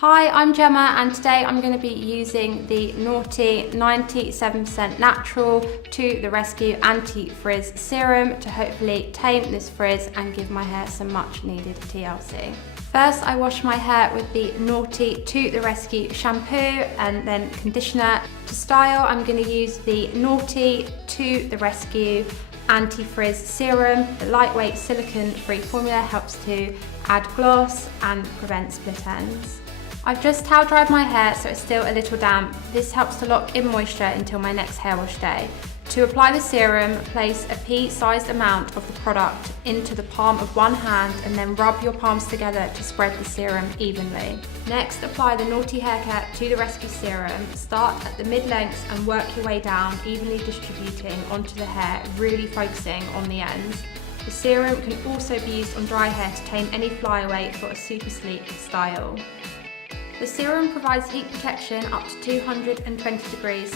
Hi, I'm Gemma and today I'm going to be using the Noughty 97% natural to the rescue Anti-Frizz Serum to hopefully tame this frizz and give my hair some much needed TLC. First, I wash my hair with the Noughty to the rescue shampoo and then conditioner. To style, I'm going to use the Noughty to the rescue Anti-Frizz Serum. The lightweight silicone-free formula helps to add gloss and prevent split ends. I've just towel dried my hair so it's still a little damp. This helps to lock in moisture until my next hair wash day. To apply the serum, place a pea-sized amount of the product into the palm of one hand and then rub your palms together to spread the serum evenly. Next, apply the Noughty Hair Care to the Rescue Serum. Start at the mid-lengths and work your way down, evenly distributing onto the hair, really focusing on the ends. The serum can also be used on dry hair to tame any flyaway for a super sleek style. The serum provides heat protection up to 220 degrees.